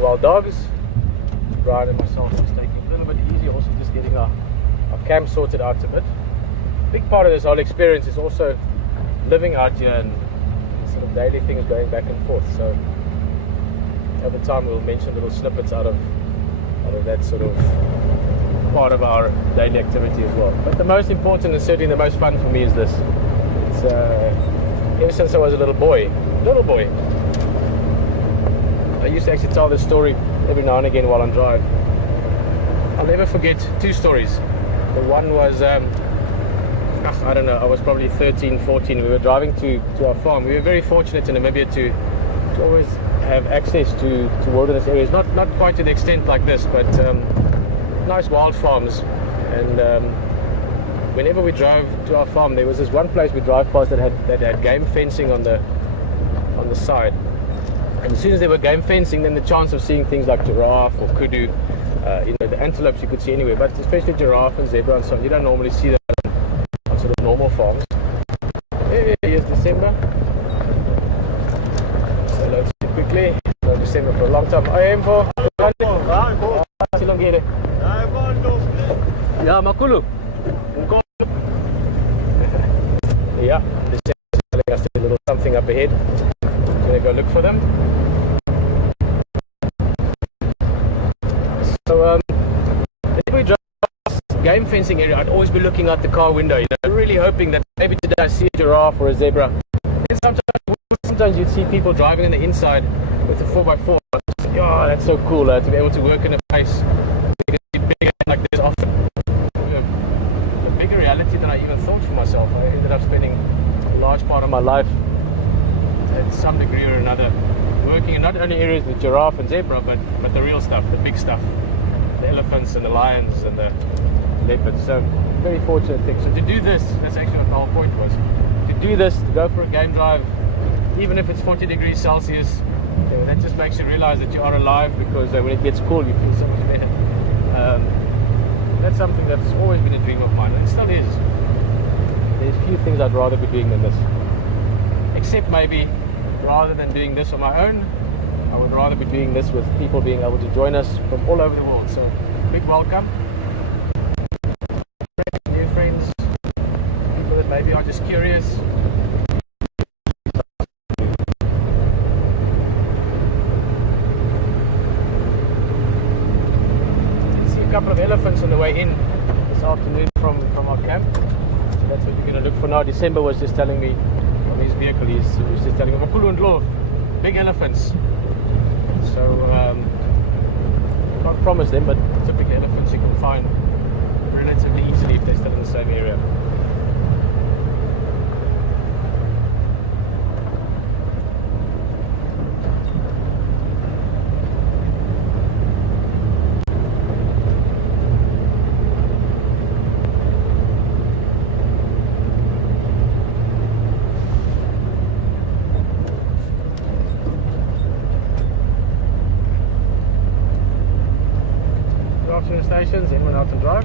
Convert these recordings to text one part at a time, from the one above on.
wild dogs. Brian and myself just taking it a little bit easy, also just getting our camp sorted out a bit. Big part of this whole experience is also living out here and sort of daily things going back and forth. So over time we'll mention little snippets out of that sort of part of our daily activity as well. But the most important and certainly the most fun for me is this. It's ever since I was a little boy, I used to actually tell this story every now and again while on drive. I'll never forget two stories. The one was, I don't know, I was probably 13, 14. We were driving to our farm. We were very fortunate in Namibia to always have access to wilderness areas. Not quite to the extent like this, but nice wild farms. And whenever we drove to our farm, there was this one place we drive past that had game fencing on the side. And as soon as there were game fencing, then the chance of seeing things like giraffe or kudu, the antelopes you could see anywhere, but especially giraffe and zebra and so on, you don't normally see that on sort of normal farms. Hey, here's December. So let's see quickly. So December for a long time. I am for. Ja, makulu. Yeah, December is telling us a little something up ahead. I'm going to go look for them. So, whenever we drive past game fencing area, I'd always be looking out the car window, really hoping that maybe today I see a giraffe or a zebra. And sometimes you'd see people driving on the inside with a 4x4. Yeah, that's so cool to be able to work in a place bigger like this often. A bigger reality than I even thought for myself. I ended up spending a large part of my life at some degree or another working in not only areas with giraffe and zebra, but the real stuff, the big stuff, the elephants and the lions and the leopards. So very fortunate thing. So to do this, that's actually what the whole point was. To do this, to go for a game drive, even if it's 40 degrees Celsius, that just makes you realize that you are alive, because when it gets cool you feel so much better. That's something that's always been a dream of mine, and it still is. There's few things I'd rather be doing than this. Except maybe, rather than doing this on my own, I would rather be doing this with people being able to join us from all over the world. So, big welcome. New friends, people that maybe are just curious. A couple of elephants on the way in this afternoon from our camp. So that's what we're going to look for now. December was just telling me on his vehicle, he was just telling me Makulu and Love, big elephants. So can't promise them, but typically elephants you can find relatively easily if they're still in the same area. Stations, in and out and drive.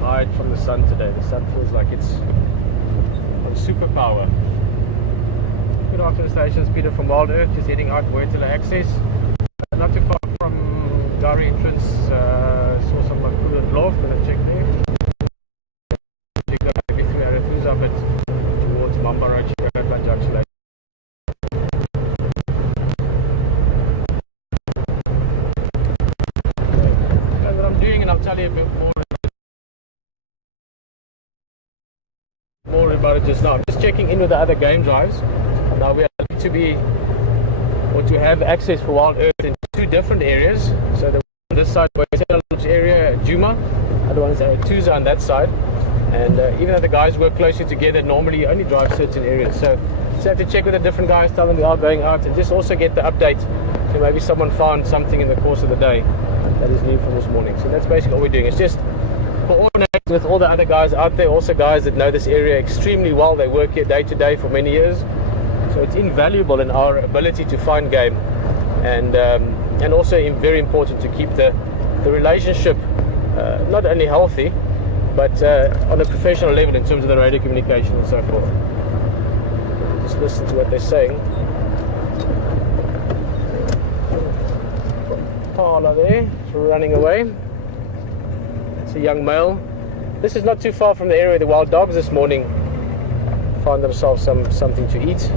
Hide from the sun today. The sun feels like it's on superpower. Good afternoon, stations. Peter from Wild Earth, just heading out Boetela access. Not too far from Gari entrance. Saw some Makulu and Love, gonna check there. Check that maybe through Arathusa, but towards Mamba Road, Junction. That's what I'm doing, and I'll tell you a bit more about it just now. I'm just checking in with the other game drives. Now we are lucky to be, or to have access for Wild Earth in two different areas. So the on this side, area, Djuma, other one is Arathusa on that side. And even though the guys work closely together, normally you only drive certain areas. So just have to check with the different guys, tell them we are going out, and just also get the update. So maybe someone found something in the course of the day that is new from this morning. So that's basically all we're doing. It's just coordinating with all the other guys out there, also guys that know this area extremely well. They work here day to day for many years. So it's invaluable in our ability to find game. And and also very important to keep the relationship not only healthy, but on a professional level in terms of the radio communication and so forth. Just listen to what they're saying. Parla there, running away. It's a young male. This is not too far from the area where the wild dogs this morning found themselves something to eat.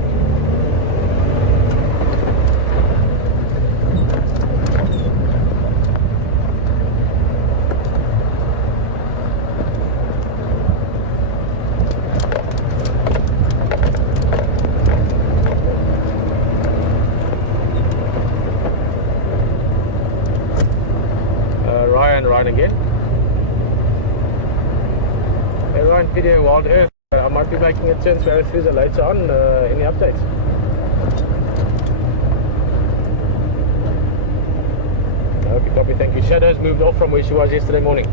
Ryan again. Hey Ryan, video Wild Earth. I might be making a turn through Arathusa later on. Any updates? Okay, copy, thank you. Shadow's moved off from where she was yesterday morning.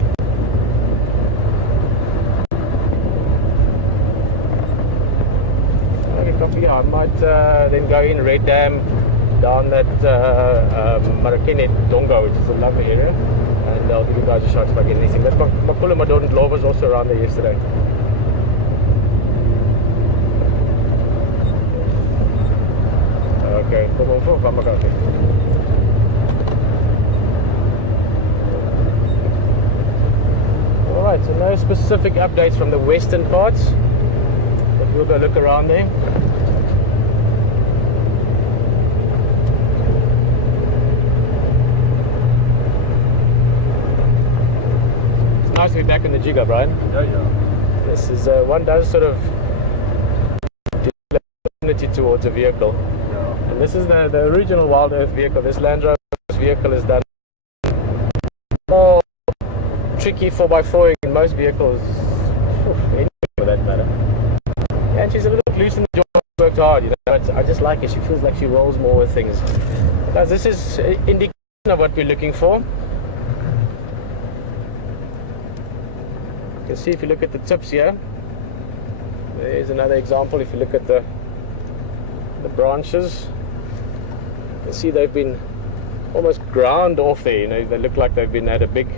Okay, copy. Yeah, I might then go in Red Dam, down that Marakene Donga, which is a lovely area. And I'll give you guys a shot if I get anything. But Makula Madon Law was also around there yesterday. Okay, kom on voor van elkaar. Alright, so no specific updates from the western parts, but we'll go look around there. Nice to be back in the Djuma, Brian. Yeah. This is one does sort of affinity towards a vehicle. Yeah. And this is the original Wild Earth vehicle. This Land Rover vehicle is done more tricky 4x4 in most vehicles, anything for that matter. And she's a little bit loose in the jaw, worked hard, you know. But I just like it. She feels like she rolls more with things. Guys, this is an indication of what we're looking for. You can see if you look at the tips here, there's another example. If you look at the branches, you can see they've been almost ground off there. You know, they look like they've been had a big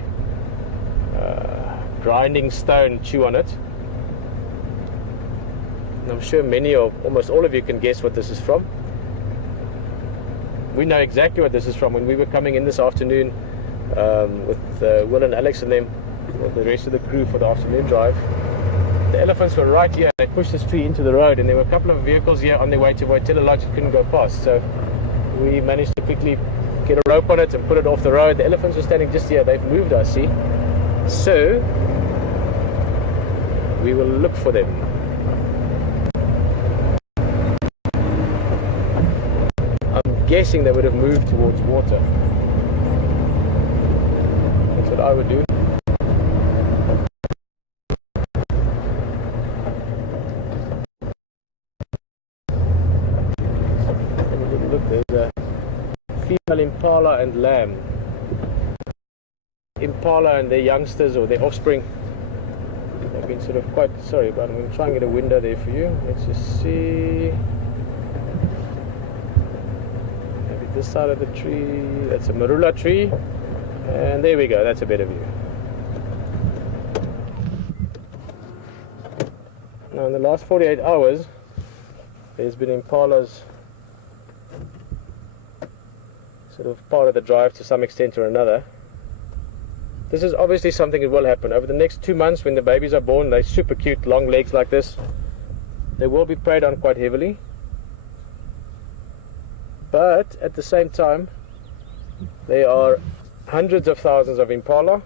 grinding stone chew on it. And I'm sure many or almost all of you can guess what this is from. We know exactly what this is from. When we were coming in this afternoon with Will and Alex and them, with the rest of the crew for the afternoon drive, the elephants were right here. They pushed this tree into the road, and there were a couple of vehicles here on their way to where Telelodge couldn't go past. So we managed to quickly get a rope on it and put it off the road. The elephants were standing just here. They've moved, I see. So we will look for them. I'm guessing they would have moved towards water. That's what I would do. There's a female impala and lamb. Impala and their youngsters or their offspring have been sort of quite, sorry, but I'm going to try and get a window there for you. Let's just see. Maybe this side of the tree. That's a marula tree. And there we go, that's a better view. Now in the last 48 hours, there's been impalas sort of part of the drive to some extent or another. This is obviously something that will happen. Over the next 2 months when the babies are born, they're super cute, long legs like this. They will be preyed on quite heavily. But at the same time, there are hundreds of thousands of impala,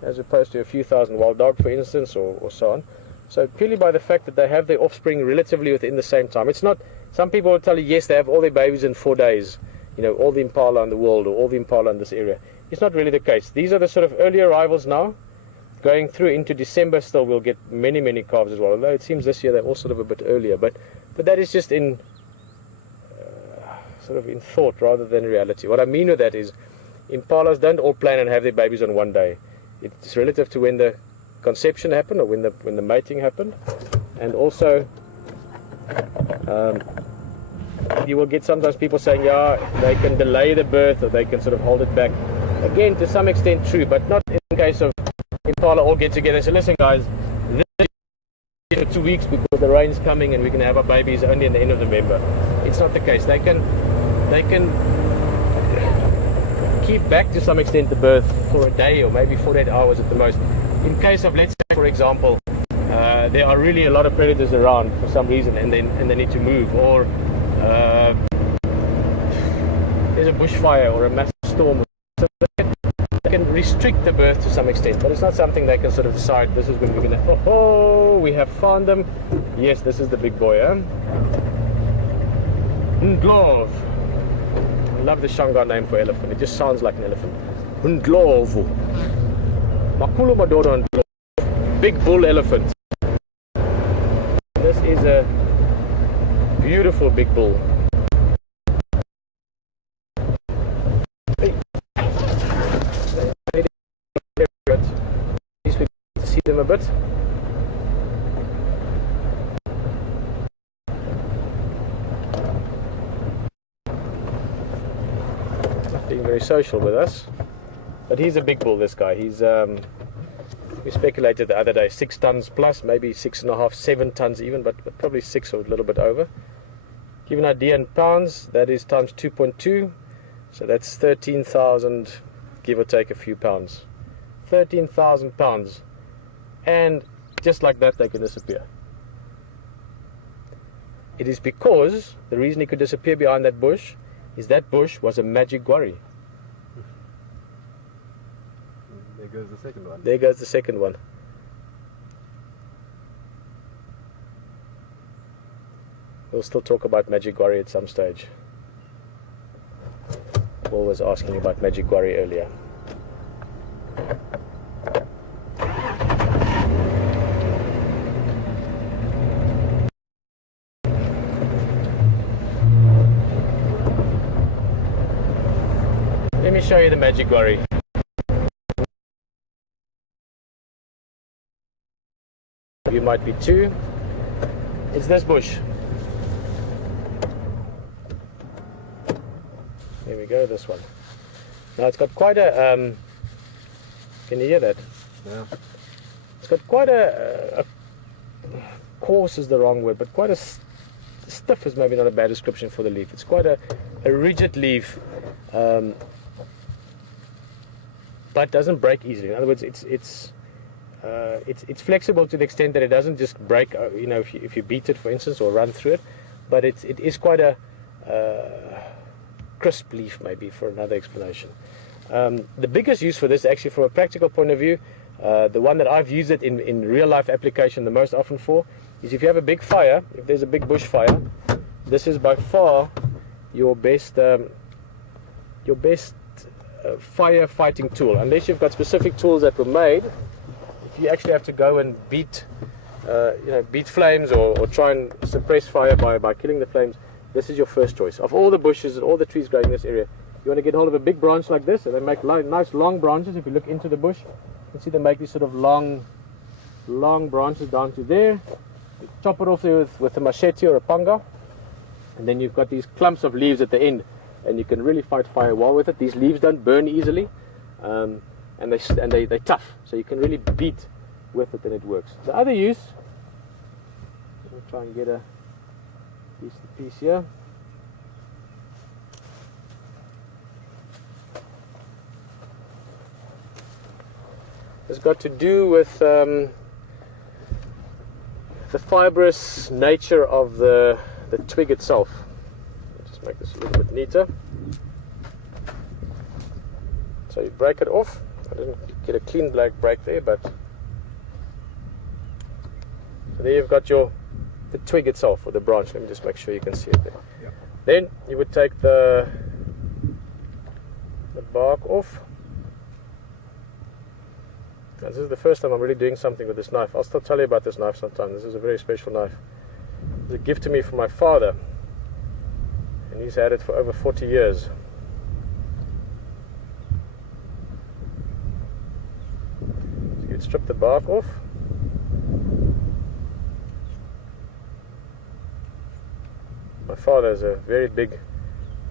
as opposed to a few thousand wild dog, for instance, or so on. So purely by the fact that they have their offspring relatively within the same time. It's not, some people will tell you, yes, they have all their babies in 4 days. You know, all the impala in the world or all the impala in this area. It's not really the case. These are the sort of early arrivals now. Going through into December still we'll get many, many calves as well. Although it seems this year they're all sort of a bit earlier. But that is just in sort of in thought rather than reality. What I mean with that is impalas don't all plan and have their babies on one day. It's relative to when the conception happened or when the mating happened. And also you will get sometimes people saying, yeah, they can delay the birth or they can sort of hold it back. Again, to some extent true, but not in the case of Impala all get together and say, listen guys, this is for 2 weeks because the rain's coming and we can have our babies only at the end of November. It's not the case. They can keep back to some extent the birth for a day or maybe 48 hours at the most. In case of, let's say for example, there are really a lot of predators around for some reason and they need to move, or there's a bushfire or a massive storm, so they can restrict the birth to some extent, but it's not something they can sort of decide, this is when we're going to, oh, we have found them. Yes, this is the big boy, huh? Ndlov. I love the Shanghai name for elephant, it just sounds like an elephant. Ndlov. Makulu Madoro Ndlov. Big bull elephant. This is a beautiful big bull. See them a bit. Not being very social with us, but he's a big bull, this guy. He's we speculated the other day 6 tons plus, maybe 6.5, 7 tons even, but probably 6 or a little bit over. Give you an idea in pounds, that is times 2.2, so that's 13,000, give or take a few pounds. 13,000 pounds, and just like that they can disappear. It is because the reason he could disappear behind that bush is that bush was a magic quarry. There goes the second one. There goes the second one. We'll still talk about magic quarry at some stage. Paul was asking about magic quarry earlier. Let me show you the magic quarry. You might be too. It's this bush. Here we go, this one. Now it's got quite a, can you hear that? Yeah. It's got quite a coarse is the wrong word, but quite a stiff is maybe not a bad description for the leaf. It's quite a rigid leaf, but doesn't break easily. In other words, it's flexible to the extent that it doesn't just break, you know, if you beat it, for instance, or run through it, but it is quite a crisp leaf, maybe, for another explanation. The biggest use for this, actually, from a practical point of view, the one that I've used it in real life application the most often for, is if you have a big fire, if there's a big bushfire, this is by far your best firefighting tool, unless you've got specific tools that were made. If you actually have to go and beat flames or try and suppress fire by killing the flames, this is your first choice. Of all the bushes and all the trees growing in this area, you want to get hold of a big branch like this, and they make nice long branches. If you look into the bush, you can see they make these sort of long branches down to there. You chop it off there with a machete or a panga, and then you've got these clumps of leaves at the end, and you can really fight fire well with it. These leaves don't burn easily, and they're tough, so you can really beat with it, and it works. The other use, let me try and get a decent piece here. It's got to do with the fibrous nature of the twig itself. Let's just make this a little bit neater. So you break it off. I didn't get a clean break there, but so there you've got the twig itself, or the branch. Let me just make sure you can see it there. Yep. Then you would take the bark off. Now, this is the first time I'm really doing something with this knife. I'll still tell you about this knife sometime. This is a very special knife. It was a gift to me from my father, and he's had it for over 40 years. So you'd strip the bark off. My father is a very big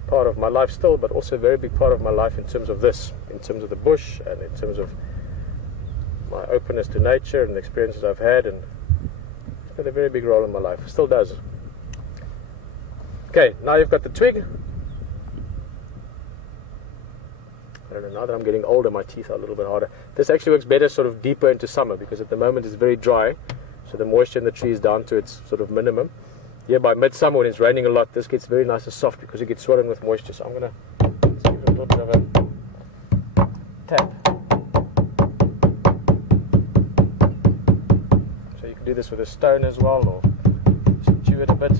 part of my life still, but also a very big part of my life in terms of this, in terms of the bush, and in terms of my openness to nature and the experiences I've had, and it's played a very big role in my life. Still does. Okay, now you've got the twig. I don't know, now that I'm getting older, my teeth are a little bit harder. This actually works better sort of deeper into summer, because at the moment it's very dry, so the moisture in the tree is down to its sort of minimum. Here by midsummer, when it's raining a lot, this gets very nice and soft because it gets swollen with moisture. So I'm going to give it a little bit of a tap. So you can do this with a stone as well, or just chew it a bit.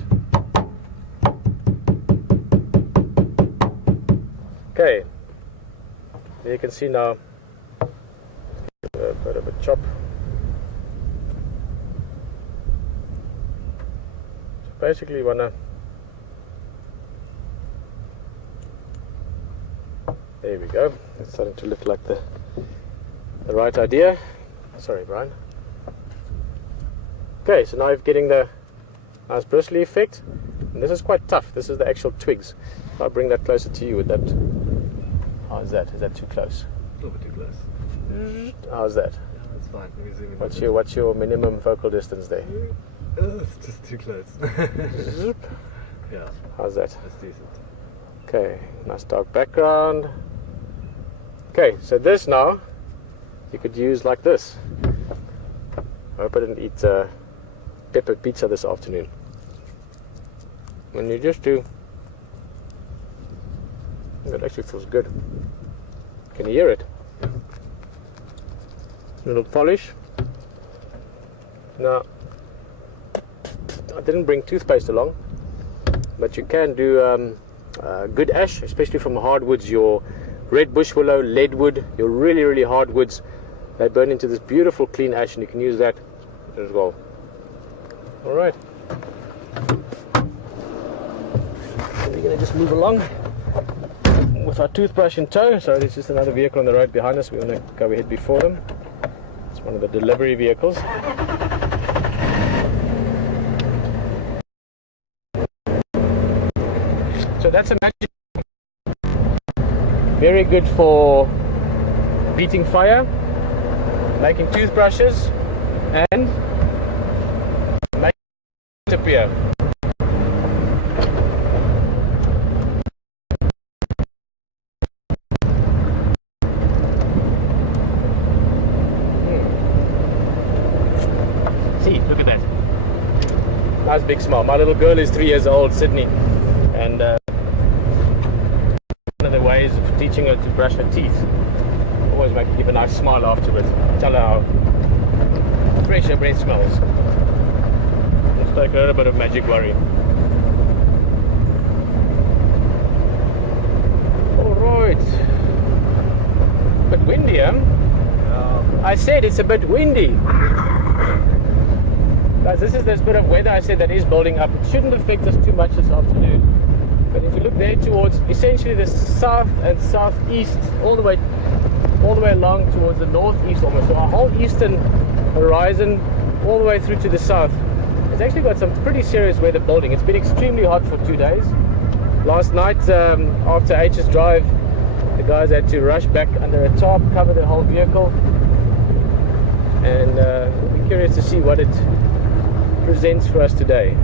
Okay, there you can see now a bit of a chop. So basically you want to, there we go, it's starting to look like the right idea. Sorry, Brian. Okay, so now you're getting the nice bristly effect, and this is quite tough. This is the actual twigs. If I bring that closer to you with that, how is that? Is that too close? A little bit too close. How's that? Yeah, that's fine. Let me zoom in. What's your minimum focal distance there? It's just too close. Yeah. How's that? That's decent. Okay, nice dark background. Okay, so this now you could use like this. I hope I didn't eat pepper pizza this afternoon. When you just do, it actually feels good. Can you hear it? A little polish. Now, I didn't bring toothpaste along, but you can do good ash, especially from hardwoods, your red bush willow, leadwood, your really, really hard woods. They burn into this beautiful clean ash, and you can use that as well. All right. So we're going to just move along with our toothbrush in tow. So there's just another vehicle on the road behind us. We want to go ahead before them. It's one of the delivery vehicles. So that's a magic. Very good for beating fire, making toothbrushes, and making appear. See, look at that. Nice big smile. My little girl is 3 years old, Sydney, and one of the ways of teaching her to brush her teeth, always give a nice smile afterwards. Tell her how fresh her breath smells. Let's take a little bit of magic worry. Alright. Bit windy, huh? I said it's a bit windy. Guys, this is this bit of weather I said that is building up. It shouldn't affect us too much this afternoon. But if you look there towards essentially the south and southeast, all the way along towards the northeast almost, so our whole eastern horizon all the way through to the south, it's actually got some pretty serious weather building. It's been extremely hot for 2 days. Last night after H's drive, the guys had to rush back under a tarp, cover the whole vehicle, and we'll be curious to see what it presents for us today.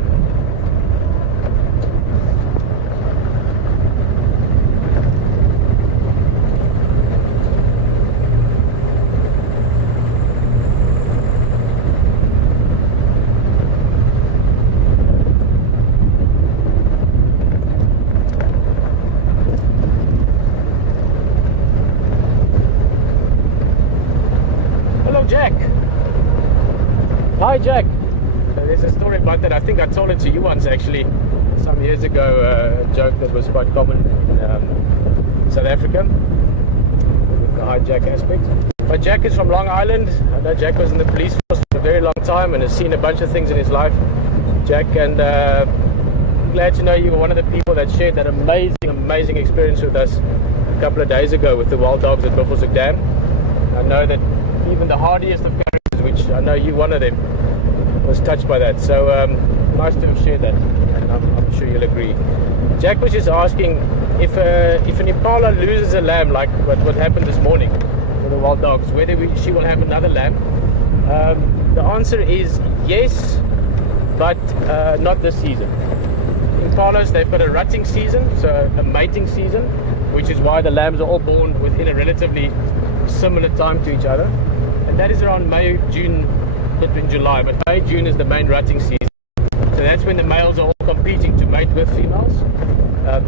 Jack. Hi, Jack. There's a story about that. I think I told it to you once actually some years ago, a joke that was quite common in South Africa, the hi Jack aspect. But Jack is from Long Island. I know Jack was in the police force for a very long time and has seen a bunch of things in his life, Jack, and I'm glad to know you were one of the people that shared that amazing experience with us a couple of days ago with the wild dogs at Buffelshoek Dam. I know that even the hardiest of characters, which I know you one of them, was touched by that. So nice to have shared that, and I'm sure you'll agree. Jack was just asking if an impala loses a lamb, like what happened this morning with the wild dogs, whether she will have another lamb. The answer is yes, but not this season. Impalas, they've got a rutting season, so a mating season, which is why the lambs are all born within a relatively similar time to each other, and that is around May, June, between July, but May, June is the main rutting season. So that's when the males are all competing to mate with females,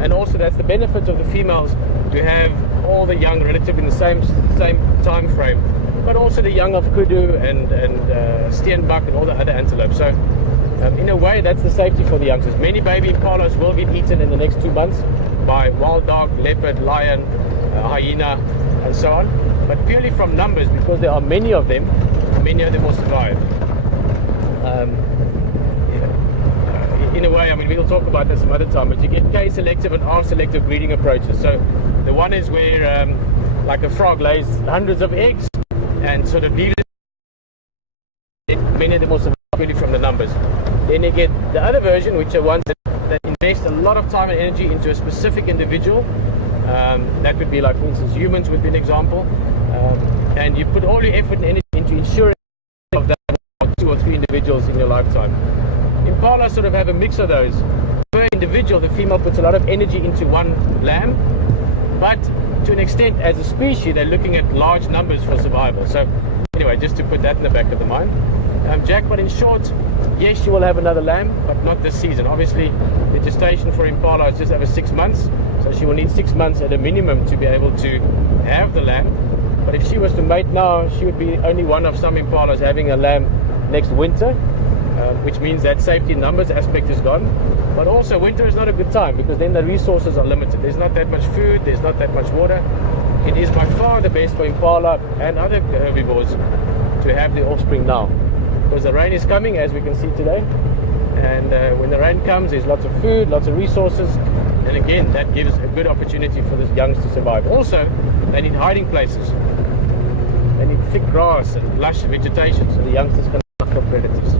and also that's the benefit of the females, to have all the young relatively in the same time frame, but also the young of kudu and steenbok and all the other antelope. So in a way, that's the safety for the youngsters. Many baby impalas will get eaten in the next 2 months by wild dog, leopard, lion, hyena, and so on. But purely from numbers, because there are many of them will survive. In a way, I mean, we'll talk about this some other time, but you get K-selective and R-selective breeding approaches. So the one is where, like a frog lays hundreds of eggs, and sort of leaves many of them will survive purely from the numbers. Then you get the other version, which are ones that invest a lot of time and energy into a specific individual. That would be like, for instance, humans would be an example. And you put all your effort and energy into ensuring of that 2 or 3 individuals in your lifetime. Impala sort of have a mix of those. Per individual, the female puts a lot of energy into one lamb, but to an extent, as a species, they're looking at large numbers for survival. So anyway, just to put that in the back of the mind. Jack, but in short, yes, she will have another lamb, but not this season. Obviously, the gestation for impala is just over 6 months, so she will need 6 months at a minimum to be able to have the lamb. But if she was to mate now, she would be only one of some impalas having a lamb next winter, which means that safety numbers aspect is gone. But also, winter is not a good time, because then the resources are limited. There's not that much food, there's not that much water. It is by far the best for impala and other herbivores to have the offspring now, because the rain is coming, as we can see today, and when the rain comes, there's lots of food, lots of resources, and again, that gives a good opportunity for the youngs to survive. Also, they need hiding places. They need thick grass and lush vegetation, so the youngsters can hide from predators.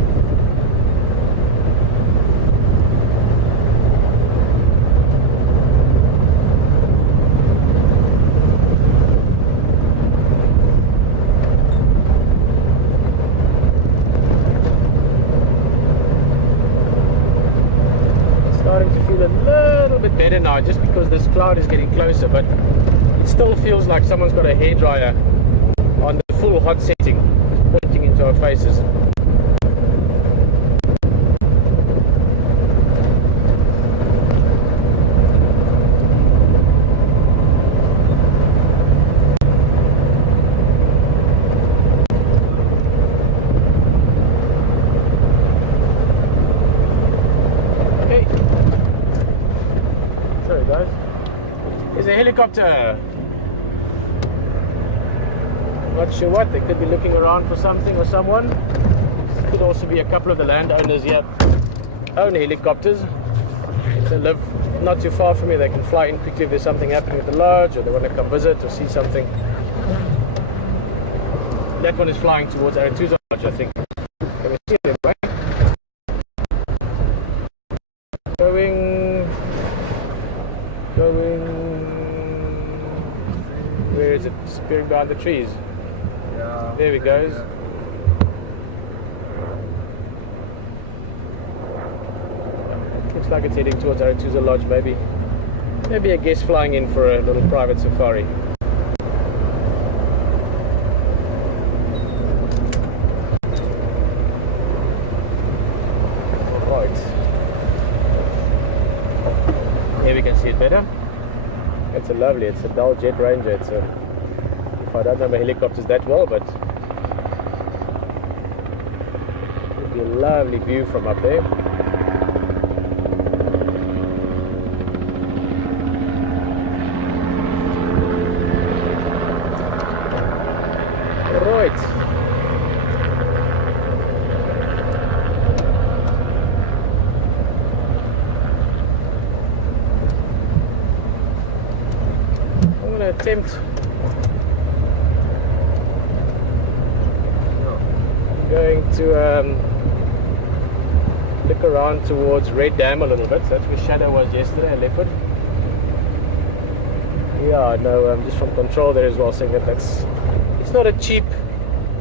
Better now, just because this cloud is getting closer, but it still feels like someone's got a hairdryer on the full hot setting pointing into our faces. A helicopter. Not sure what, they could be looking around for something or someone. Could also be a couple of the landowners here own helicopters. If they live not too far from here, they can fly in quickly if there's something happening at the lodge, or they want to come visit or see something. That one is flying towards Arathusa lodge, I think. Can we see them, right? Going. Where is it? Disappearing behind the trees. Yeah. There we go. Looks like it's heading towards Arathusa lodge, maybe. Maybe a guest flying in for a little private safari. Right. Here we can see it better. It's a lovely, it's a dull jet ranger. It's a, if I don't know my helicopters that well, but it'd be a lovely view from up there. Right. Attempt going to Look around towards Red Dam a little bit. So that's where Shadow was yesterday, a leopard. Yeah, no, just from control there as well, saying that it's not a cheap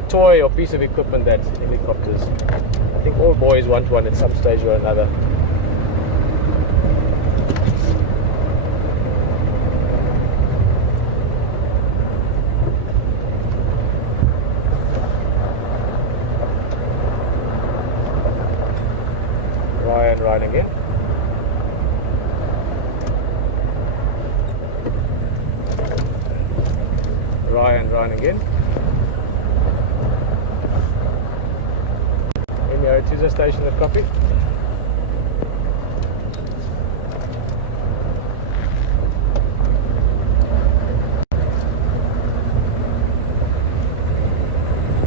toy or piece of equipment, that helicopters. I think all boys want one at some stage or another. Ryan again. Ryan again. In the Arathusa station, that copy.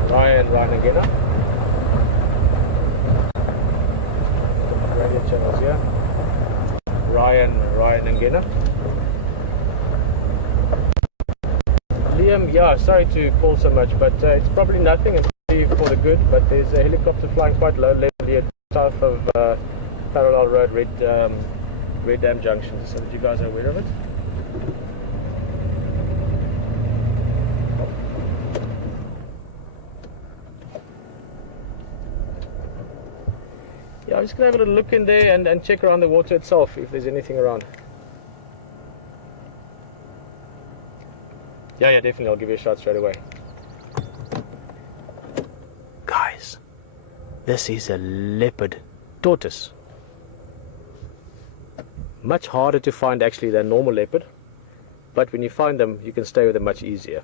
Ryan again. Radio channels here. Ryan again. Liam, yeah, sorry to call so much, but it's probably nothing. It's probably for the good, but there's a helicopter flying quite low level here south of Parallel Road, Red Dam Junction, so that you guys are aware of it. Yeah, I'm just going to have a little look in there and check around the water itself if there's anything around. Yeah, definitely. I'll give you a shot straight away. Guys, this is a leopard tortoise. Much harder to find actually than normal leopard, but when you find them, you can stay with them much easier.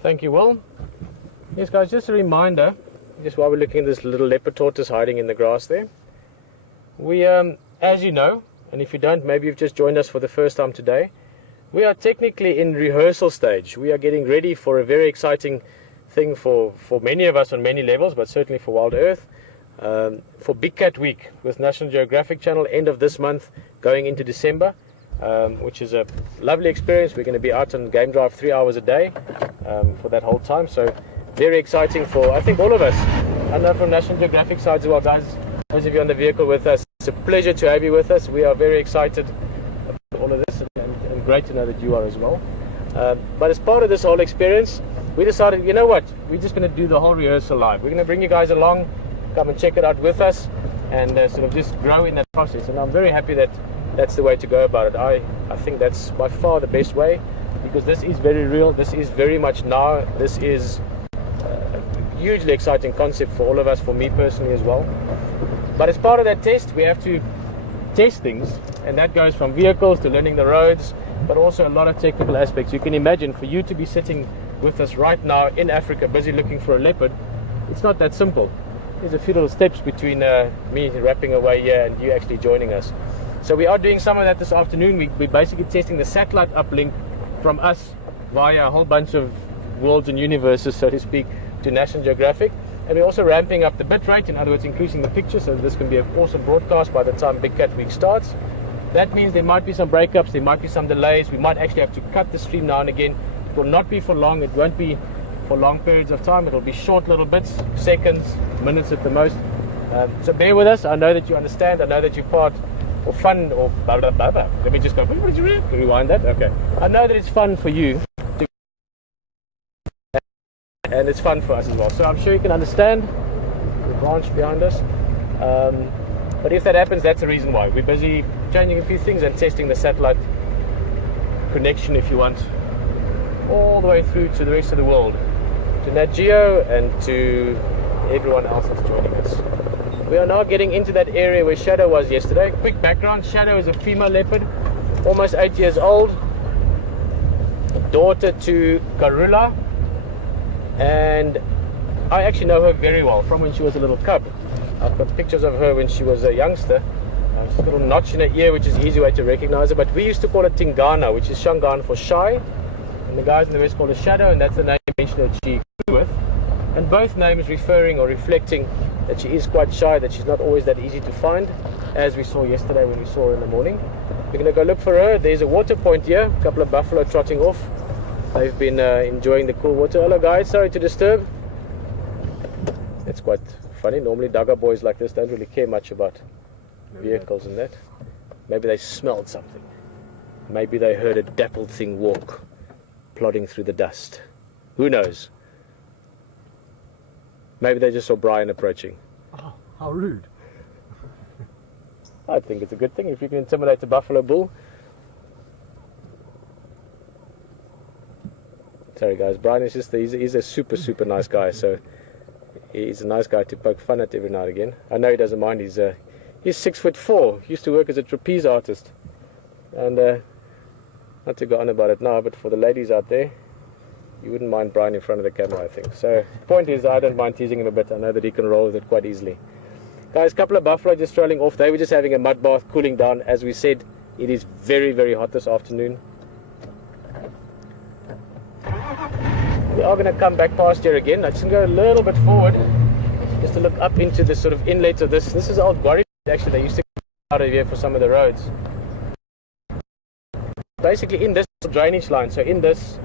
Thank you, Will. Yes, guys, just a reminder, just while we're looking at this little leopard tortoise hiding in the grass there. We, as you know, and if you don't, maybe you've just joined us for the first time today, we are technically in rehearsal stage. We are getting ready for a very exciting thing for many of us on many levels, but certainly for Wild Earth, for Big Cat Week with National Geographic Channel, end of this month, going into December. Which is a lovely experience. We're going to be out on game drive 3 hours a day for that whole time, so very exciting for, I think, all of us. I know from National Geographic side as well, guys, those of you on the vehicle with us, it's a pleasure to have you with us. We are very excited about all of this, and great to know that you are as well. But as part of this whole experience, we decided, you know what, we're just going to do the whole rehearsal live. We're going to bring you guys along, come and check it out with us, and sort of just grow in that process. And I'm very happy that that's the way to go about it. I think that's by far the best way, because this is very real. This is very much now. This is a hugely exciting concept for all of us, for me personally as well. But as part of that test, we have to test things, and that goes from vehicles to learning the roads, but also a lot of technical aspects. You can imagine, for you to be sitting with us right now in Africa, busy looking for a leopard, it's not that simple. There's a few little steps between me rapping away here and you actually joining us. So we are doing some of that this afternoon. We're basically testing the satellite uplink from us via a whole bunch of worlds and universes, so to speak, to National Geographic. And we're also ramping up the bit rate, in other words, increasing the picture, so this can be an awesome broadcast by the time Big Cat Week starts. That means there might be some breakups, there might be some delays. We might actually have to cut the stream now and again. It will not be for long. It won't be for long periods of time. It'll be short little bits, seconds, minutes at the most. So bear with us. I know that you understand. I know that you're part or fun or blah, blah, blah, blah. Let me just go, what did you read? Rewind that? Okay. I know that it's fun for you to, and it's fun for us as well. So I'm sure you can understand the branch behind us. But if that happens, that's the reason why. We're busy changing a few things and testing the satellite connection, if you want, all the way through to the rest of the world, to Nat Geo and to everyone else that's joining us. We are now getting into that area where Shadow was yesterday. Quick background, Shadow is a female leopard, almost 8 years old, daughter to Karula, and I actually know her very well from when she was a little cub. I've got pictures of her when she was a youngster. She's got a little notch in her ear, which is an easy way to recognize her, but we used to call it Tingana, which is Shangaan for shy, and the guys in the West call it Shadow, and that's the name that she grew with. And both names referring or reflecting that she is quite shy, that she's not always that easy to find, as we saw yesterday when we saw her in the morning. We're going to go look for her. There's a water point here, a couple of buffalo trotting off. They've been enjoying the cool water. Hello guys, sorry to disturb. It's quite funny. Normally Dagga boys like this don't really care much about vehicles and that. Maybe they smelled something. Maybe they heard a dappled thing walk, plodding through the dust. Who knows? Maybe they just saw Brian approaching. Oh, how rude. I think it's a good thing if you can intimidate a buffalo bull. Sorry guys, Brian is just, he's a super nice guy, so he's a nice guy to poke fun at every now and again. I know he doesn't mind, he's 6'4", used to work as a trapeze artist. And not to go on about it now, but for the ladies out there, you wouldn't mind Brian in front of the camera, I think. So the point is, I don't mind teasing him a bit. I know that he can roll with it quite easily. Guys, a couple of buffalo just strolling off. They were just having a mud bath, cooling down. As we said, it is very hot this afternoon. We are going to come back past here again. I just going to go a little bit forward just to look up into the sort of inlet of this. This is old quarry. Actually, they used to come out of here for some of the roads. Basically in this drainage line, so in this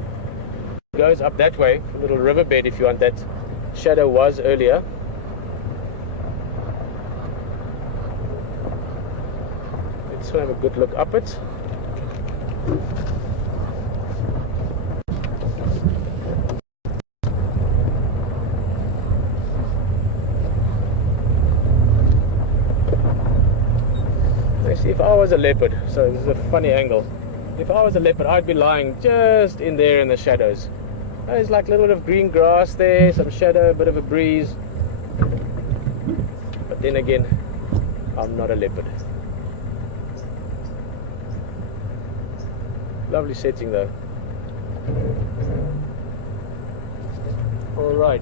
goes up that way, a little riverbed if you want, that Shadow was earlier. Let's have a good look up it. Actually, if I was a leopard, so this is a funny angle. If I was a leopard, I'd be lying just in there in the shadows. There's like a little bit of green grass there, some shadow, a bit of a breeze. But then again, I'm not a leopard. Lovely setting though. All right.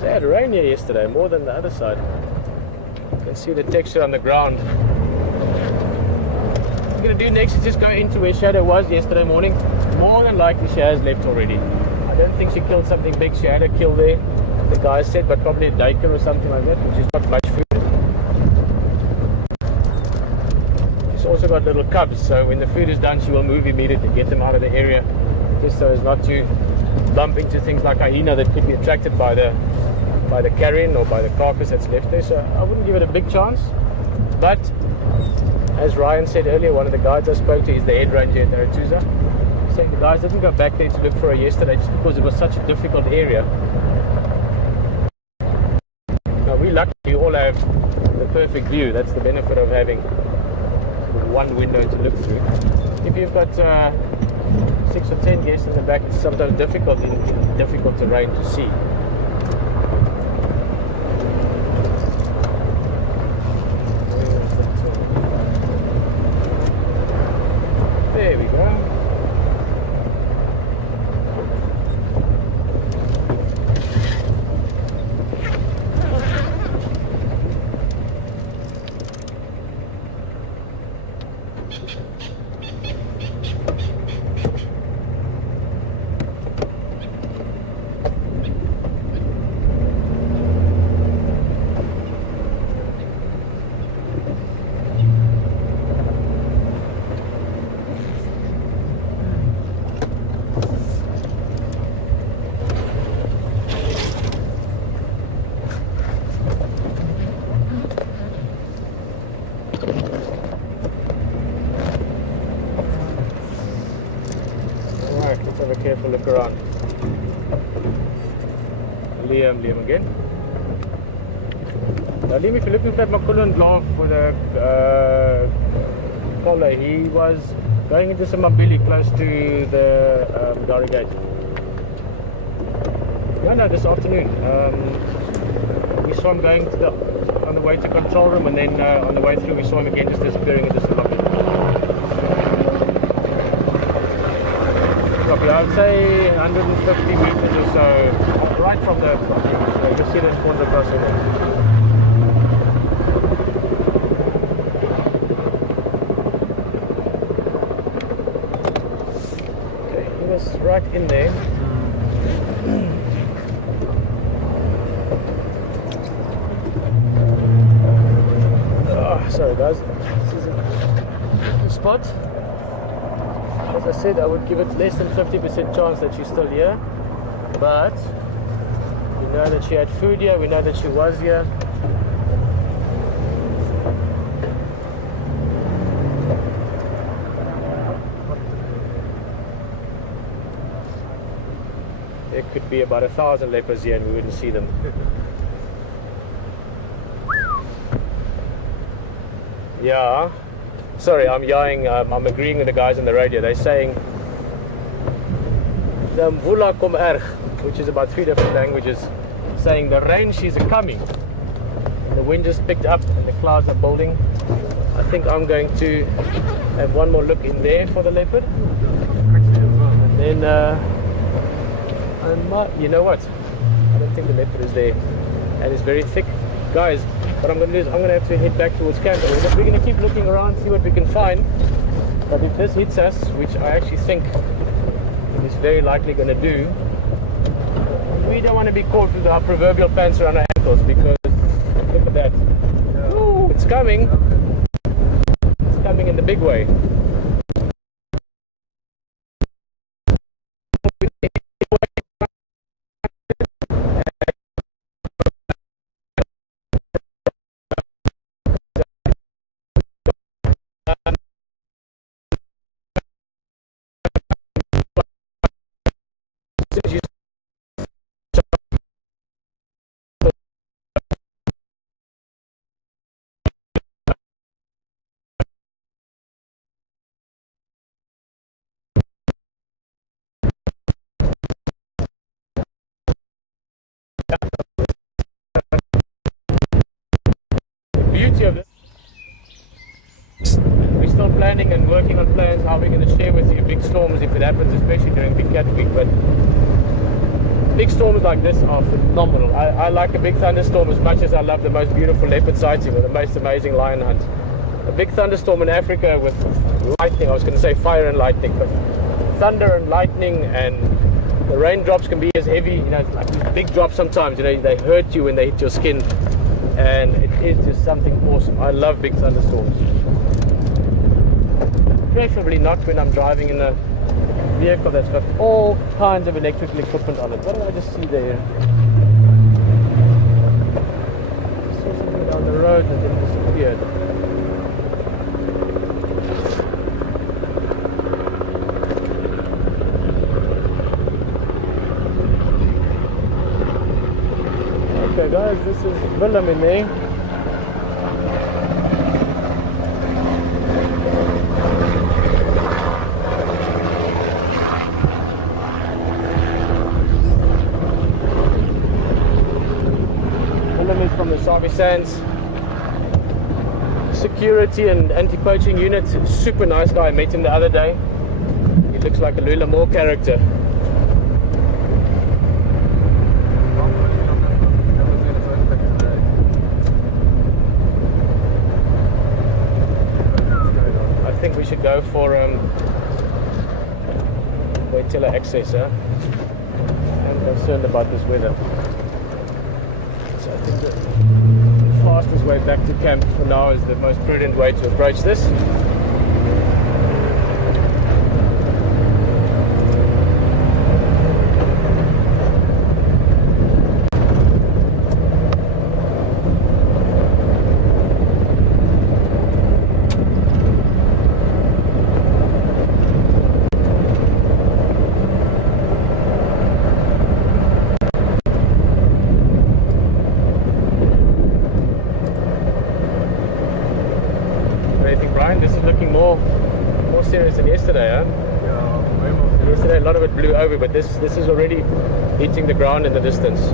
They had rain here yesterday, more than the other side. You can see the texture on the ground. What I'm going to do next is just go into where Shadow was yesterday morning. More than likely she has left already. I don't think she killed something big. She had a kill there, the guy said, but probably a duiker or something like that, which is not much food. She's also got little cubs, so when the food is done she will move immediately, get them out of the area, just so as not to bump into things like hyena that could be attracted by the carrion or by the carcass that's left there. So I wouldn't give it a big chance, but as Ryan said earlier, one of the guides I spoke to is the head ranger at Arathusa, saying the guys didn't go back there to look for her yesterday just because it was such a difficult area. Now we luckily all have the perfect view. That's the benefit of having one window to look through. If you've got 6 or 10 guests in the back, it's sometimes difficult in difficult terrain to see. There we go. Let's have a careful look around. Liam again. Now Liam, if you're looking for that Makulu and Blanc for the collar, he was Going into Samambili, close to the Gari Gate. No, this afternoon. We saw him going to on the way to control room, and then on the way through we saw him again just disappearing into Samambili. I would say 150 meters or so, right from the you can see the spawns across there. Okay, he was right in there. Sorry guys, this is a spot. As I said, I would give it less than 50% chance that she's still here, but we know that she had food here, we know that she was here. There could be about 1,000 leopards here and we wouldn't see them. Yeah, sorry, I'm yawing. I'm agreeing with the guys on the radio. They're saying the Mvula kom erg, which is about 3 different languages, saying the rain she's coming. The wind just picked up and the clouds are building. I think I'm going to have one more look in there for the leopard. And then you know what? I don't think the leopard is there, and it's very thick, guys. What I'm going to do is I'm going to have to head back towards camp. We're going to keep looking around, see what we can find. But if this hits us, which I actually think it is very likely going to do, we don't want to be caught with our proverbial pants around our ankles, because look at that. Ooh, it's coming. It's coming in the big way. Of this. We're still planning and working on plans how we're going to share with you big storms if it happens, especially during Big Cat Week. But big storms like this are phenomenal. I like a big thunderstorm as much as I love the most beautiful leopard sighting or the most amazing lion hunt. A big thunderstorm in Africa with lightning, I was going to say fire and lightning, but thunder and lightning, and the raindrops can be as heavy, you know, like big drops sometimes, you know, they hurt you when they hit your skin. And it is just something awesome. I love big thunderstorms. Preferably not when I'm driving in a vehicle that's got all kinds of electrical equipment on it. What did I just see there? I saw something down the road and then disappeared. Okay guys, this is Willem in there. Willem is from the Sabi Sands security and anti-poaching unit. Super nice guy, I met him the other day. He looks like a Lula Moore character. I think we should go for wait till I access her. I'm concerned about this weather. So I think the fastest way back to camp for now is the most prudent way to approach this. This is looking Yesterday a lot of it blew over, but this is already hitting the ground in the distance.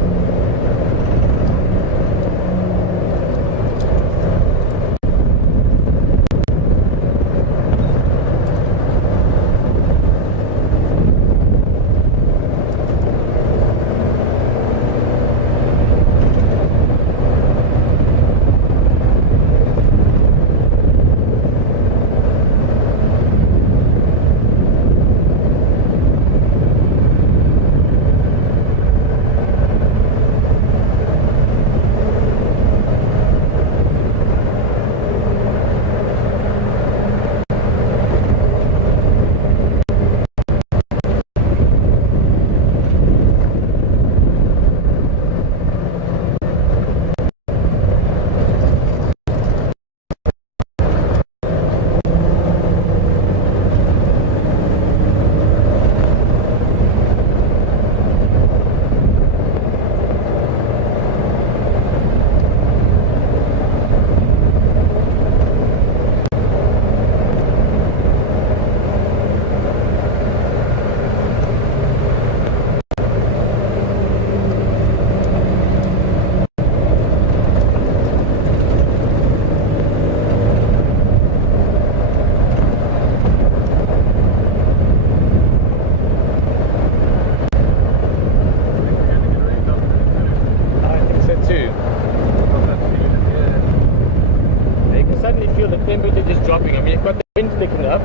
Temperature just dropping. I mean, you've got the wind picking up,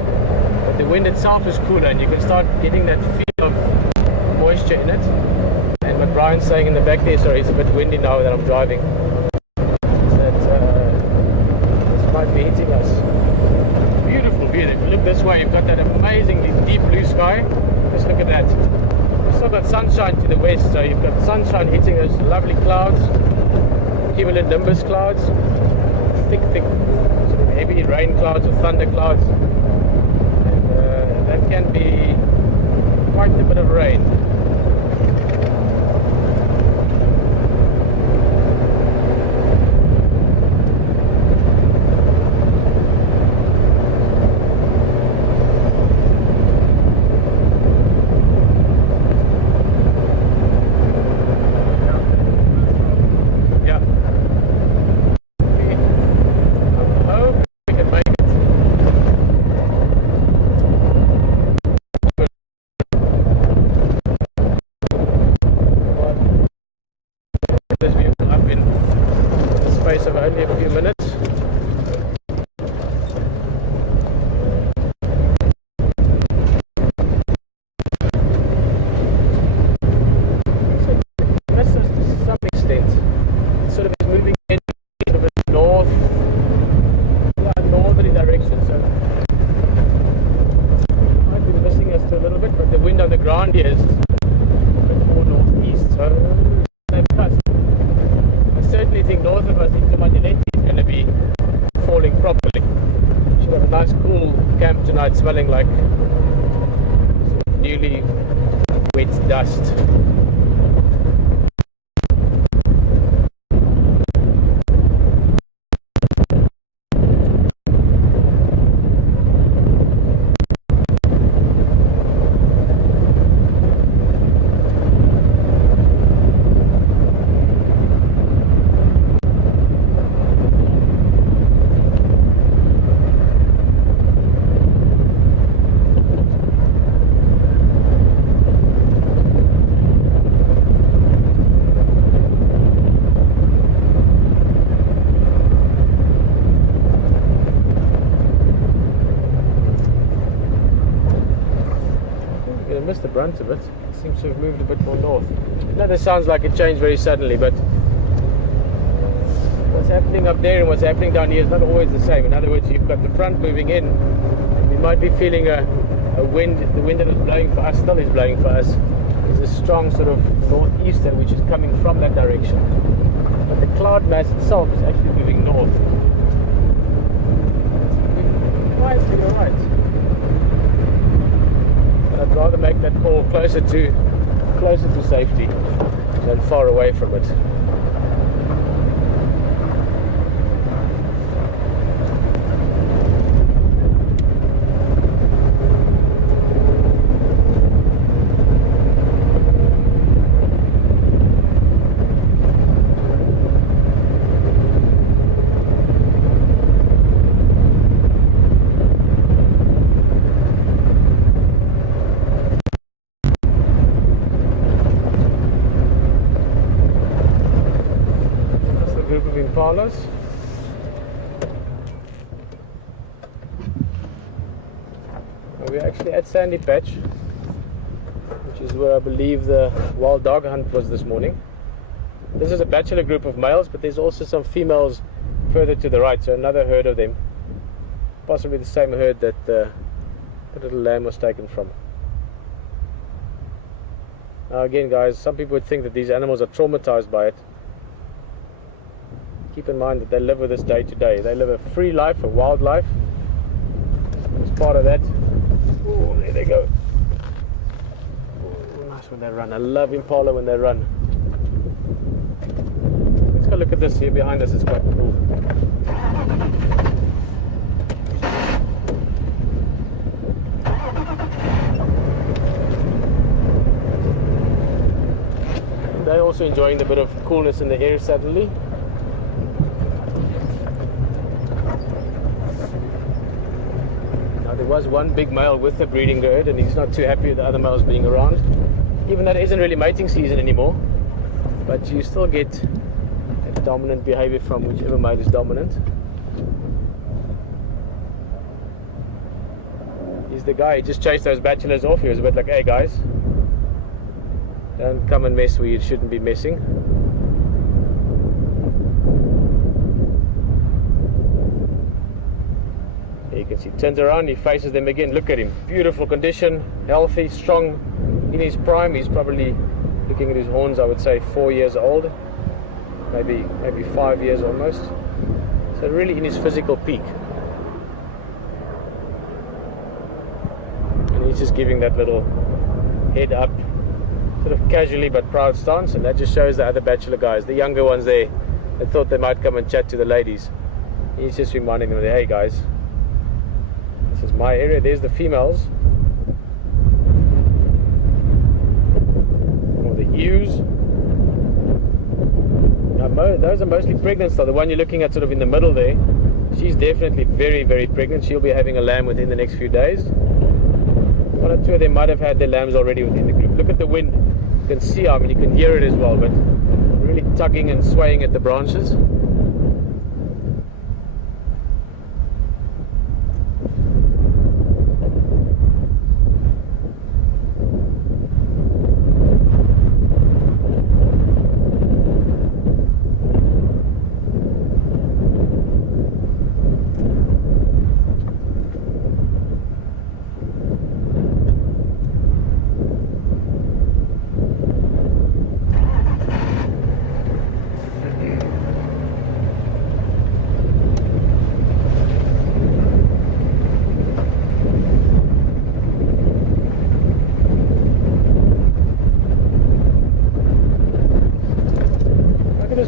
but the wind itself is cooler, and you can start getting that feel of moisture in it. And what Brian's saying in the back there, sorry, it's a bit windy now that I'm driving. That this might be hitting us. Beautiful view. If you look this way, you've got that amazingly deep blue sky. Just look at that. You've still got sunshine to the west, so you've got sunshine hitting those lovely clouds, cumulonimbus clouds, thick sort of heavy rain clouds or thunder clouds, and that can be quite a bit of rain. Of only a few minutes. So that's just to some extent. It sort of is moving in sort of a northerly direction. So might be missing us to a little bit, but the wind on the ground here is a bit more northeast. So I certainly think north of us into Manileti is going to be falling properly. Should have a nice cool camp tonight, smelling like sort of newly wet dust. Missed the brunt of it. It seems to have moved a bit more north. Now this sounds like it changed very suddenly, but what's happening up there and what's happening down here is not always the same. In other words, you've got the front moving in, and we might be feeling a wind. The wind that is blowing for us, still is blowing for us, is a strong sort of northeaster which is coming from that direction. But the cloud mass itself is actually moving north. Quite to the right. I'd rather make that call closer to safety than far away from it. impalas. We're actually at Sandy Patch, which is where I believe the wild dog hunt was this morning. This is a bachelor group of males, but there's also some females further to the right, so another herd of them. Possibly the same herd that the little lamb was taken from. Now again guys, some people would think that these animals are traumatized by it. Keep in mind that they live with this day to day. They live a free life, a wild life. As part of that, oh, there they go. Oh, nice when they run. I love impala when they run. Let's go look at this here behind us. It's quite cool. They're also enjoying the bit of coolness in the air suddenly. Now there was one big male with the breeding herd, and he's not too happy with the other males being around. Even though it isn't really mating season anymore, but you still get that dominant behavior from whichever male is dominant. He's the guy who just chased those bachelors off. He was a bit like, hey guys, don't come and mess where you shouldn't be messing. There you can see, turns around, he faces them again. Look at him, beautiful condition, healthy, strong, in his prime. He's probably, looking at his horns, I would say 4 years old, maybe 5 years almost. So really in his physical peak. And he's just giving that little head up, sort of casually but proud stance, and that just shows the other bachelor guys, the younger ones there, that thought they might come and chat to the ladies. He's just reminding them that, hey guys, this is my area. There's the females, or the ewes. Now, those are mostly pregnant still. The one you're looking at sort of in the middle there, she's definitely very, very pregnant. She'll be having a lamb within the next few days. One or two of them might have had their lambs already within the group. Look at the wind. You can see, I mean, you can hear it as well, but really tugging and swaying at the branches.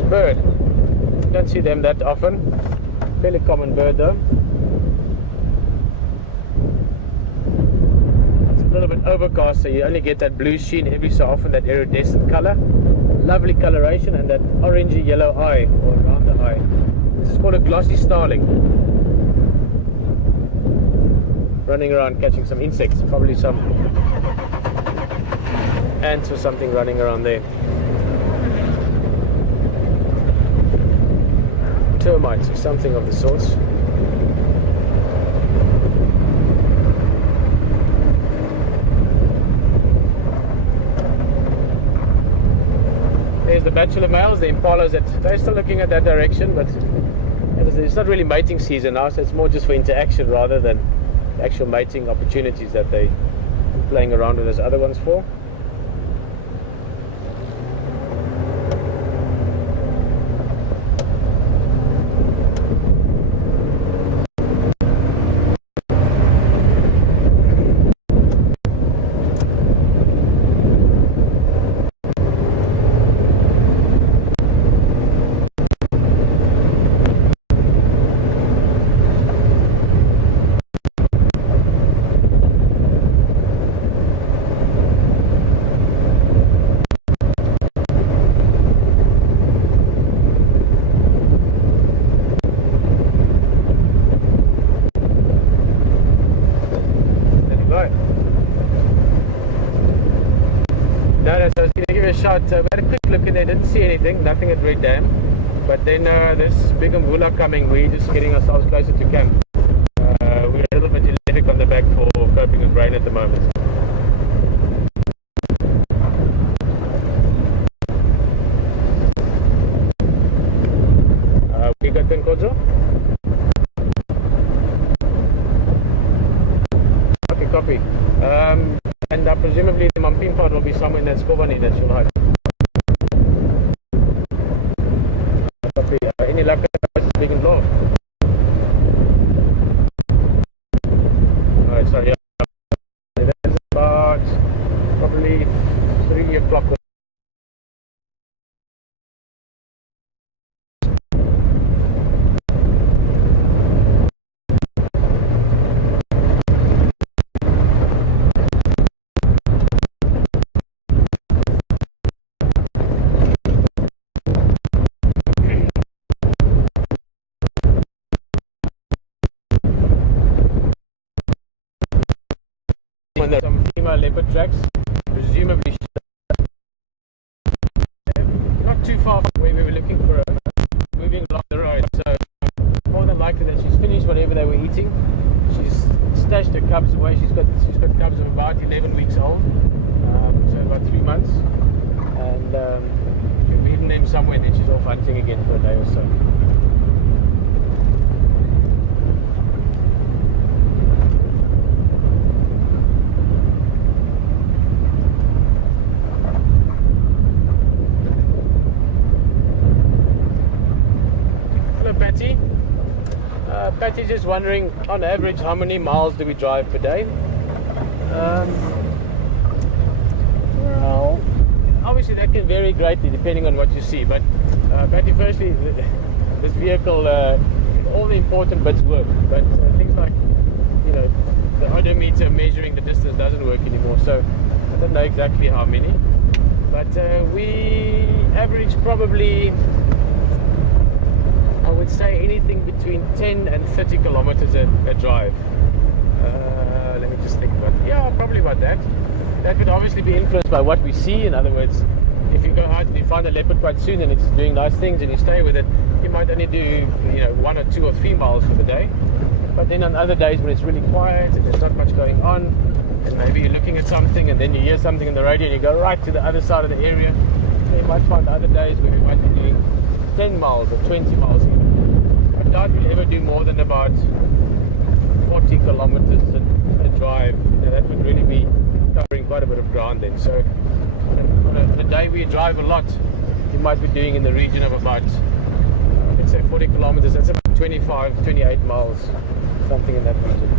Bird. You don't see them that often. Fairly common bird though. It's a little bit overcast, so you only get that blue sheen every so often, that iridescent color. Lovely coloration, and that orangey yellow eye, or around the eye. This is called a glossy starling. Running around catching some insects, probably some ants or something running around there. Termites or something of the sorts. There's the bachelor males, the impalas, that they're still looking at that direction, but it's not really mating season now, so it's more just for interaction rather than actual mating opportunities that they're playing around with those other ones for. No, so I was going to give it a shot. I had a quick look in there, didn't see anything, nothing at Red Dam. But then this big mvula coming, we're just getting ourselves closer to camp. We're a little bit electric on the back for coping with rain at the moment. We got Tenkozo? Okay, copy. And presumably the Mampin part will be somewhere in that Skobani that you'll hide. Copy. Any luck at big and low? Alright, so yeah. That's about probably 3 o'clock. Some female leopard tracks, presumably not too far from where we were looking for her, moving along the road. So more than likely that she's finished whatever they were eating. She's stashed her cubs away. She's got cubs of about 11 weeks old, so about 3 months, and we've hidden them somewhere. Then she's off hunting again for a day or so. Patty's just wondering, on average, how many miles do we drive per day? Well, obviously that can vary greatly depending on what you see. But Patty, firstly, this vehicle, all the important bits work, but things like, you know, the odometer measuring the distance doesn't work anymore. So I don't know exactly how many, but we average probably, I would say, anything between 10 and 30 kilometers a drive. Let me just think about it. Yeah, probably about that. That would obviously be influenced by what we see. In other words, if you go out and you find a leopard quite soon and it's doing nice things and you stay with it, you might only do, you know, 1 or 2 or 3 miles for the day. But then on other days when it's really quiet and there's not much going on, and maybe you're looking at something and then you hear something in the radio and you go right to the other side of the area, so you might find other days where we might be doing 10 miles or 20 miles even. I doubt we'll ever do more than about 40 kilometers a drive. Now that would really be covering quite a bit of ground then. So on a day we drive a lot, you might be doing in the region of about, let's say 40 kilometers. That's about 25, 28 miles, something in that region.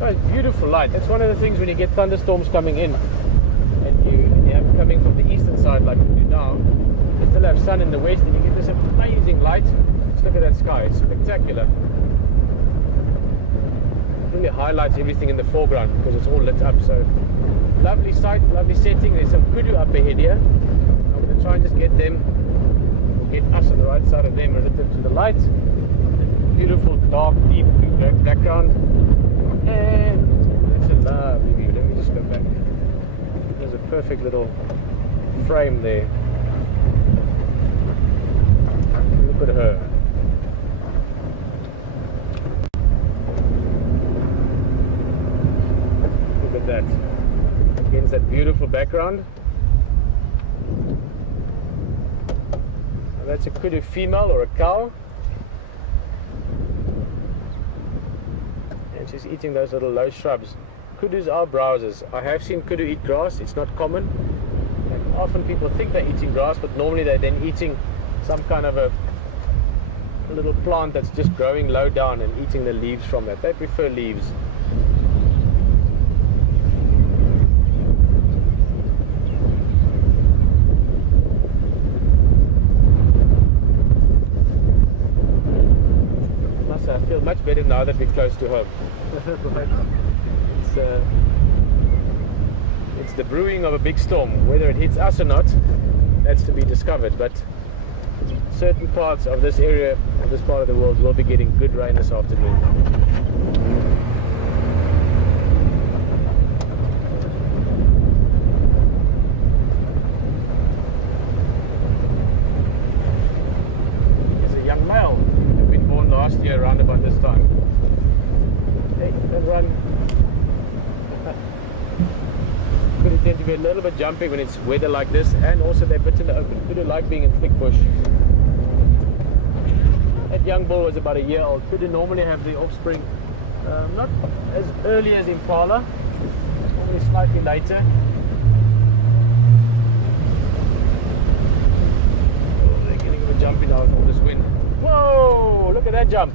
Oh, it's beautiful light. That's one of the things when you get thunderstorms coming in and you have it coming from the eastern side like we do now. You still have sun in the west and you get this amazing light. Just look at that sky, it's spectacular. It really highlights everything in the foreground because it's all lit up. So lovely sight, lovely setting. There's some kudu up ahead here. I'm going to try and just get them, or get us on the right side of them relative to the light. Beautiful dark deep blue background, and that's a lovely view. Let me just go back. There's a perfect little frame there. Look at her. Look at that. Against that beautiful background. Now that's a kudu female or a cow. And she's eating those little low shrubs. Kudus are browsers. I have seen kudu eat grass. It's not common. And often people think they're eating grass, but normally they're then eating some kind of a little plant that's just growing low down and eating the leaves from it. They prefer leaves. I feel much better now that we're close to home. It's the brewing of a big storm. Whether it hits us or not, that's to be discovered. But certain parts of this area, of this part of the world, will be getting good rain this afternoon. be a little bit jumpy when it's weather like this, and also they're a bit in the open. Kudu like being in thick bush. That young bull was about a year old. Kudu normally have the offspring not as early as Impala, normally slightly later. Oh, they're getting a bit jumpy now with all this wind. Whoa, look at that jump.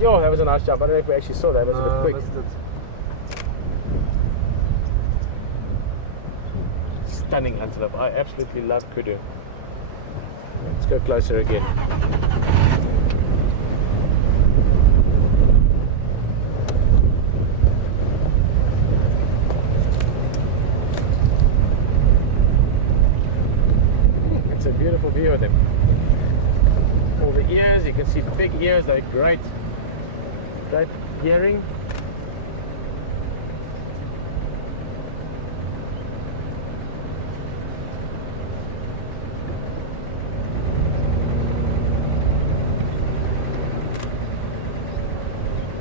Yo, that was a nice jump. I don't know if we actually saw that. It was a bit quick. Stunning antelope. I absolutely love kudu. Let's go closer again. It's a beautiful view of them. All the ears, you can see big ears, they're great hearing.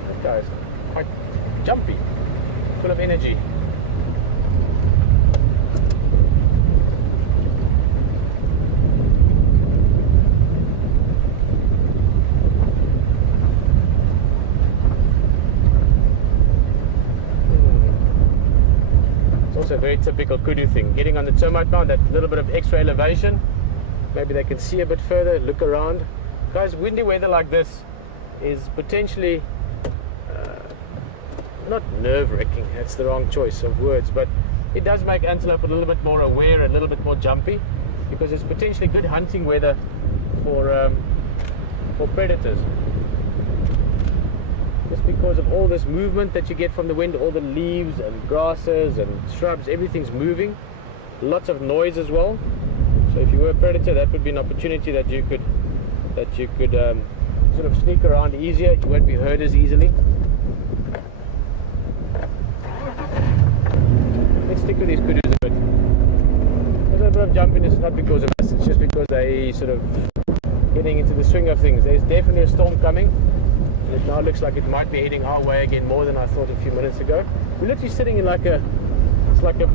That guy's quite jumpy, full of energy. A very typical kudu thing, getting on the termite mound, that little bit of extra elevation, maybe they can see a bit further, look around. Guys, windy weather like this is potentially not nerve-wracking, that's the wrong choice of words, but it does make antelope a little bit more aware, a little bit more jumpy, because it's potentially good hunting weather for predators. Just because of all this movement that you get from the wind, all the leaves and grasses and shrubs, everything's moving. Lots of noise as well. So if you were a predator, that would be an opportunity that you could sort of sneak around easier. You won't be heard as easily. Let's stick with these kudus a bit. A little bit of jumpiness, not because of us, it's just because they sort of getting into the swing of things. There's definitely a storm coming. It now looks like it might be heading our way again more than I thought a few minutes ago. We're literally sitting in it's like a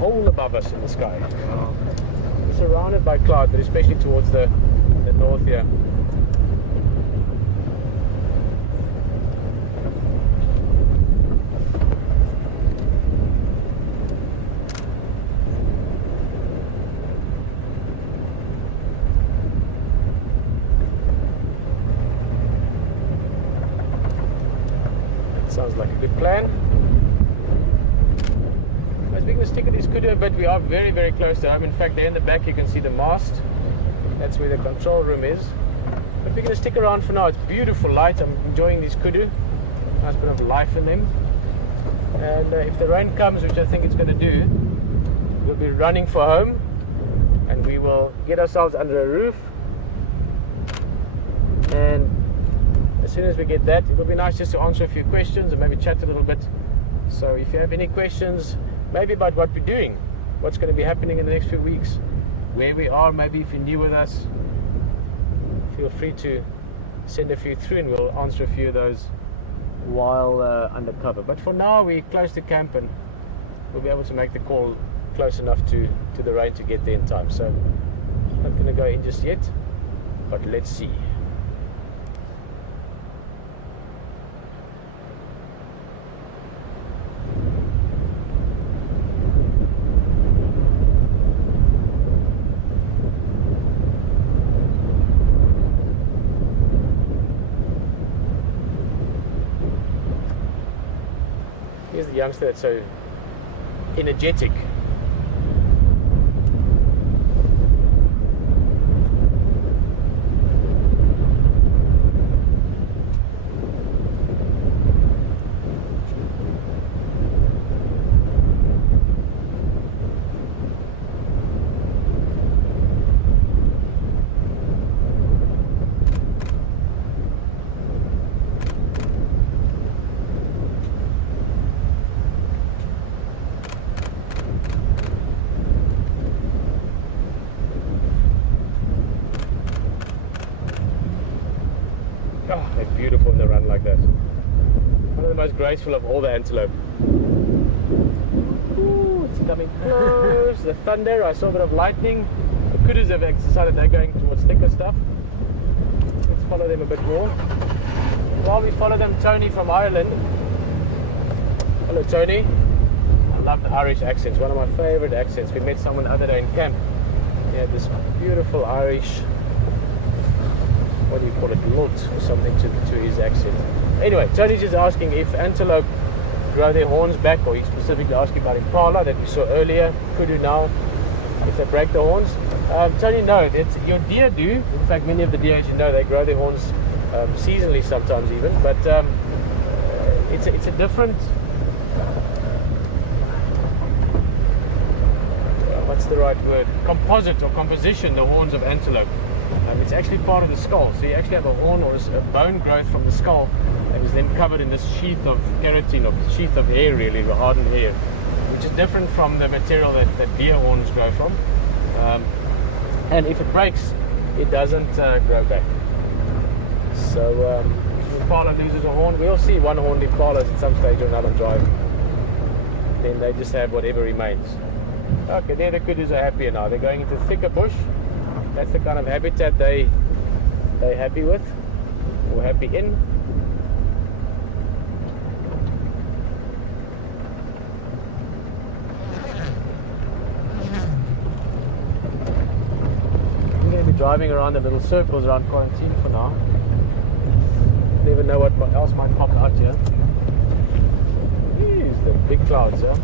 hole above us in the sky. We're surrounded by cloud, but especially towards the north here. Sounds like a good plan. As we're going to stick with this kudu a bit, we are very, very close to home. In fact, there in the back you can see the mast. That's where the control room is. But we're going to stick around for now. It's beautiful light. I'm enjoying these kudu. Nice bit of life in them. And if the rain comes, which I think it's going to do, we'll be running for home. And we will get ourselves under a roof. And as soon as we get that, it'll be nice just to answer a few questions and maybe chat a little bit. So if you have any questions, maybe about what we're doing, what's going to be happening in the next few weeks, where we are, maybe if you're new with us, feel free to send a few through and we'll answer a few of those while undercover. But for now, we're close to camp and we'll be able to make the call close enough to the rain to get there in time. So I'm not going to go in just yet, but let's see. Here's the youngster that's so energetic. Oh, they're beautiful when they run like that. One of the most graceful of all the antelope. Ooh, it's coming close. The thunder, I saw a bit of lightning. The kudus have decided they're going towards thicker stuff. Let's follow them a bit more. While we follow them, Tony from Ireland. Hello, Tony. I love the Irish accents, one of my favorite accents. We met someone the other day in camp. He had this beautiful Irish, what do you call it, lilt or something to his accent. Anyway, Tony's just asking if antelope grow their horns back, or he's specifically asking about impala that we saw earlier, kudu now, if they break the horns. Tony, no, your deer do. In fact, many of the deer, as you know, they grow their horns seasonally sometimes even, but it's a different, what's the right word, composite or composition, the horns of antelope. It's actually part of the skull, so you actually have a horn or a bone growth from the skull that is then covered in this sheath of keratin, or sheath of hair really, the hardened hair, which is different from the material that deer horns grow from. And if it breaks, it doesn't grow back. So if impala loses a horn, we'll see one-horned impalas at some stage or another driving. Then they just have whatever remains. Okay, there the kudus are happier now. They're going into thicker bush. That's the kind of habitat they're happy with, or happy in. I'm going to be driving around the little circles around quarantine for now. Never know what else might pop out here. Here's the big clouds, yeah.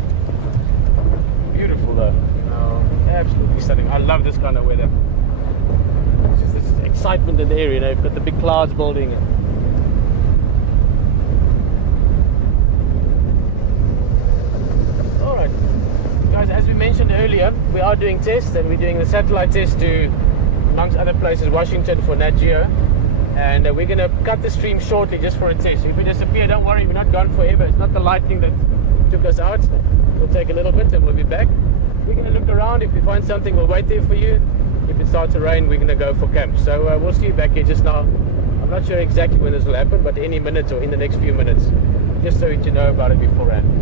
Beautiful though. Absolutely stunning. I love this kind of weather. It's just this excitement in the air, you know, you've got the big clouds building. Alright, guys, as we mentioned earlier, we are doing tests, and we're doing the satellite test to, amongst other places, Washington for Nat Geo. And we're going to cut the stream shortly just for a test. If we disappear, don't worry, we're not gone forever. It's not the lightning that took us out. We'll take a little bit and we'll be back. We're going to look around. If we find something, we'll wait there for you. If it starts to rain, we're going to go for camp. So we'll see you back here just now. I'm not sure exactly when this will happen, but any minute or in the next few minutes, just so you know about it beforehand.